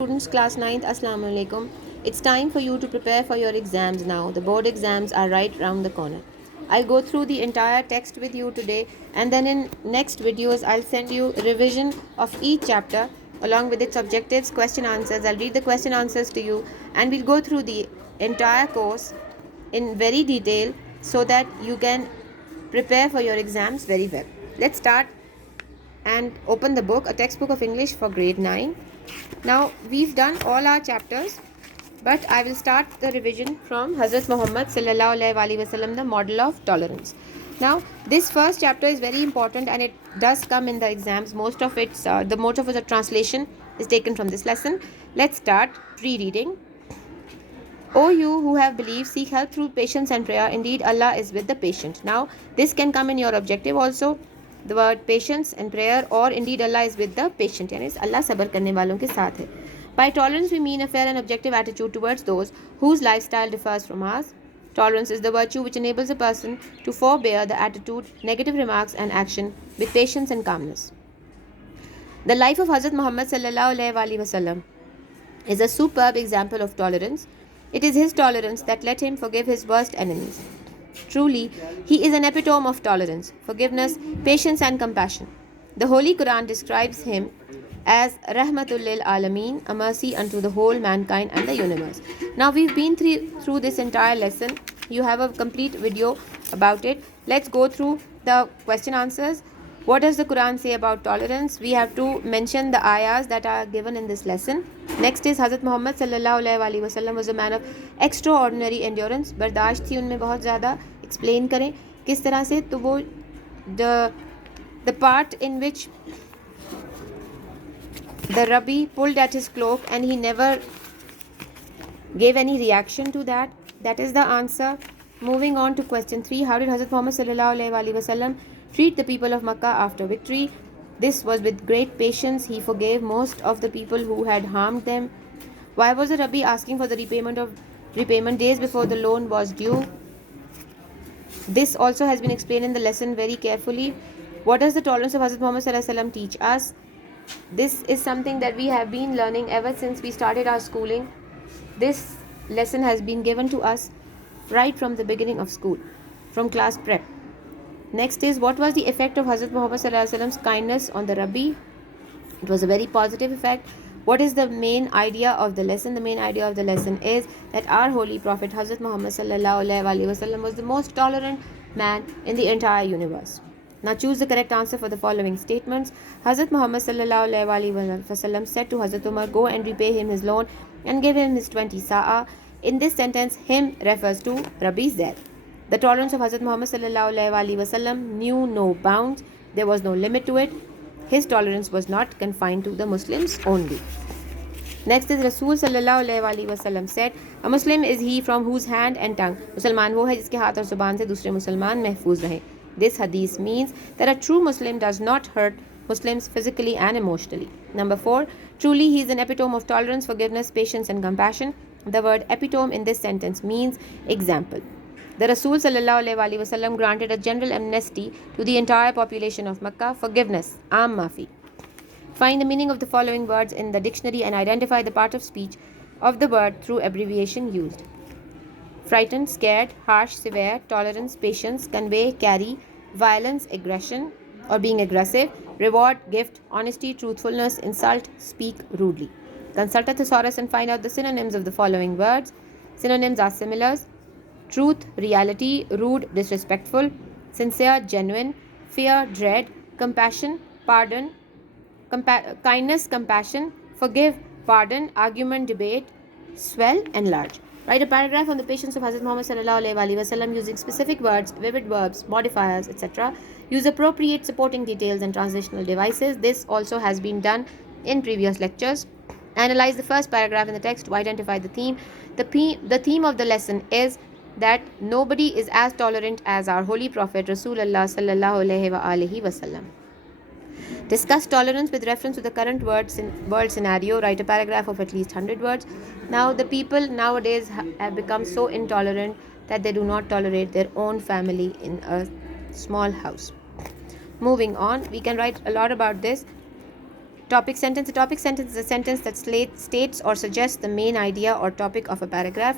Students, class 9th, Assalamu alaikum. It's time for you to prepare for your exams now. The board exams are right round the corner. I'll go through the entire text with you today, and then in next videos I'll send you revision of each chapter along with its objectives, question answers. I'll read the question answers to you, and we'll go through the entire course in very detail so that you can prepare for your exams very well. Let's start and open the book, a textbook of English for grade 9. Now we've done all our chapters, but I will start the revision from Hazrat Muhammad sallallahu alaihi wasallam, the model of tolerance. Now this first chapter is very important and it does come in the exams. Most of the translation is taken from this lesson. Let's start rereading. O you who have believed, seek help through patience and prayer. Indeed, Allah is with the patient. Now, this can come in your objective also. The word patience and prayer, or indeed Allah is with the patient. यानी Allah सबर करने वालों के साथ है. By tolerance we mean a fair and objective attitude towards those whose lifestyle differs from ours. Tolerance is the virtue which enables a person to forbear the attitude, negative remarks and action with patience and calmness. The life of Hazrat Muhammad sallallahu alaihi wasallam is a superb example of tolerance. It is his tolerance that let him forgive his worst enemies. Truly, he is an epitome of tolerance, forgiveness, patience, and compassion. The Holy Quran describes him as Rahmatul lil Alameen, a mercy unto the whole mankind and the universe. Now, we've been through this entire lesson. You have a complete video about it. Let's go through the question answers. What does the Quran say about tolerance? We have to mention the ayahs that are given in this lesson. Next is Hazrat Muhammad sallallahu alaihi wasallam was a man of extraordinary endurance. बर्दाश्त थी उनमें बहुत ज़्यादा. Explain करें किस तरह से. तो वो the part in which the Rabbi pulled at his cloak and he never gave any reaction to that. That is the answer. Moving on to question 3. How did Hazrat Muhammad sallallahu alaihi wasallam treat the people of Makkah after victory? This was with great patience. He forgave most of the people who had harmed them. Why was the Rabbi asking for the repayment days before the loan was due? This also has been explained in the lesson very carefully. What does the tolerance of Hazrat Muhammad sallallahu alaihi wasallam teach us? This is something that we have been learning ever since we started our schooling. This lesson has been given to us right from the beginning of school, from class prep. Next is, what was the effect of Hazrat Muhammad sallallahu alaihi wasallam's kindness on the Rabbi? It was a very positive effect. What is the main idea of the lesson? The main idea of the lesson is that our holy prophet Hazrat Muhammad sallallahu alaihi wasallam was the most tolerant man in the entire universe. Now choose the correct answer for the following statements. Hazrat Muhammad sallallahu alaihi wasallam said to Hazrat Umar, go and repay him his loan and give him his 20 sa'a. In this sentence, him refers to Rabbi Zaid. The tolerance of Hazrat Muhammad sallallahu alaihi wasallam knew no bounds. There was no limit to it. His tolerance was not confined to the Muslims only. Next is Rasul sallallahu alaihi wasallam said, a Muslim is he from whose hand and tongue Musalman wo hai jiske haath aur zuban se dusre Musalman महफूज रहे. This hadith means that a true Muslim does not hurt Muslims physically and emotionally. Number 4. Truly he is an epitome of tolerance, forgiveness, patience and compassion. The word epitome in this sentence means example. The Rasul sallallahu alaihi wasallam granted a general amnesty to the entire population of Makkah, forgiveness, aam maafi. Find the meaning of the following words in the dictionary and identify the part of speech of the word through abbreviation used. Frightened, scared, harsh, severe, tolerance, patience, convey, carry, violence, aggression or being aggressive, reward, gift, honesty, truthfulness, insult, speak rudely. Consult a thesaurus and find out the synonyms of the following words. Synonyms are similars: truth, reality, rude, disrespectful, sincere, genuine, fear, dread, compassion, pardon, kindness, compassion, forgive, pardon, argument, debate, swell, enlarge. Write a paragraph on the patience of Hazrat Muhammad sallallahu alaihi wasallam using specific words, vivid verbs, modifiers, etc. Use appropriate supporting details and transitional devices. This also has been done in previous lectures. Analyze the first paragraph in the text to identify the theme. The theme of the lesson is that nobody is as tolerant as our holy prophet Rasulullah sallallahu alaihi wasallam. Discuss tolerance with reference to the current world scenario. Write a paragraph of at least 100 words. Now the people nowadays have become so intolerant that they do not tolerate their own family in a small house. Moving on, we can write a lot about this. Topic sentence. A topic sentence is a sentence that states or suggests the main idea or topic of a paragraph.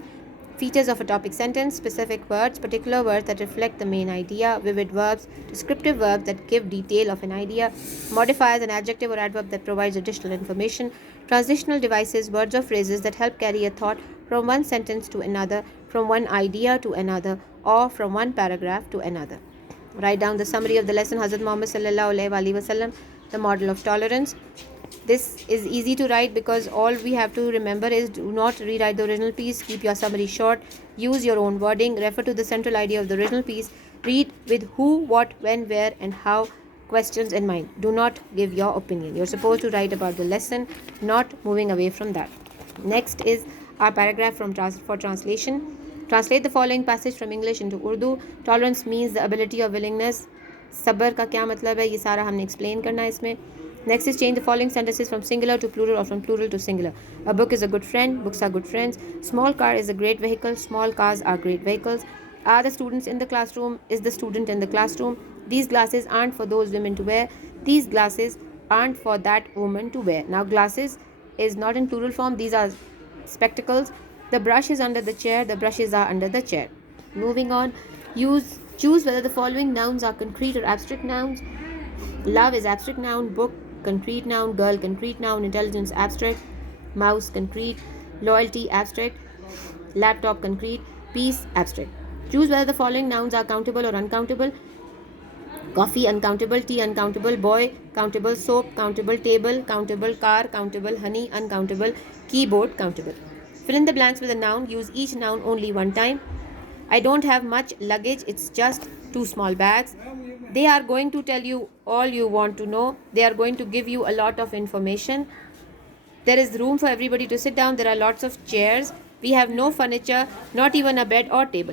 Features of a topic sentence: specific words, particular words that reflect the main idea, vivid verbs, descriptive verbs that give detail of an idea, modifiers, an adjective or adverb that provides additional information, transitional devices, words or phrases that help carry a thought from one sentence to another, from one idea to another, or from one paragraph to another. Write down the summary of the lesson. Hazrat Muhammad sallallahu alaihi wasallam, the model of tolerance. This is easy to write because all we have to remember is do not rewrite the original piece, keep your summary short, use your own wording, refer to the central idea of the original piece, read with who, what, when, where, and how questions in mind. Do not give your opinion. You're supposed to write about the lesson, not moving away from that. Next is our paragraph for translation. Translate the following passage from English into Urdu. Tolerance means the ability or willingness. सब्र का क्या मतलब है, ये सारा हमने explain करना है इसमें. Next is change the following sentences from singular to plural or from plural to singular. A book is a good friend. Books are good friends. Small car is a great vehicle. Small cars are great vehicles. Are the students in the classroom? Is the student in the classroom? These glasses aren't for those women to wear. These glasses aren't for that woman to wear. Now glasses is not in plural form. These are spectacles. The brush is under the chair. The brushes are under the chair. Moving on. Choose whether the following nouns are concrete or abstract nouns. Love is abstract noun. Book concrete noun. Girl concrete noun. Intelligence abstract. Mouse concrete. Loyalty abstract. Laptop concrete. Peace abstract. Choose whether the following nouns are countable or uncountable. Coffee uncountable. Tea uncountable. Boy countable. Soap countable. Table countable. Car countable. Honey uncountable. Keyboard countable. Fill in the blanks with a noun. Use each noun only one time. I don't have much luggage. It's just 2 small bags. They are going to tell you all you want to know. They are going to give you a lot of information. There is room for everybody to sit down. There are lots of chairs. We have no furniture, not even a bed or table.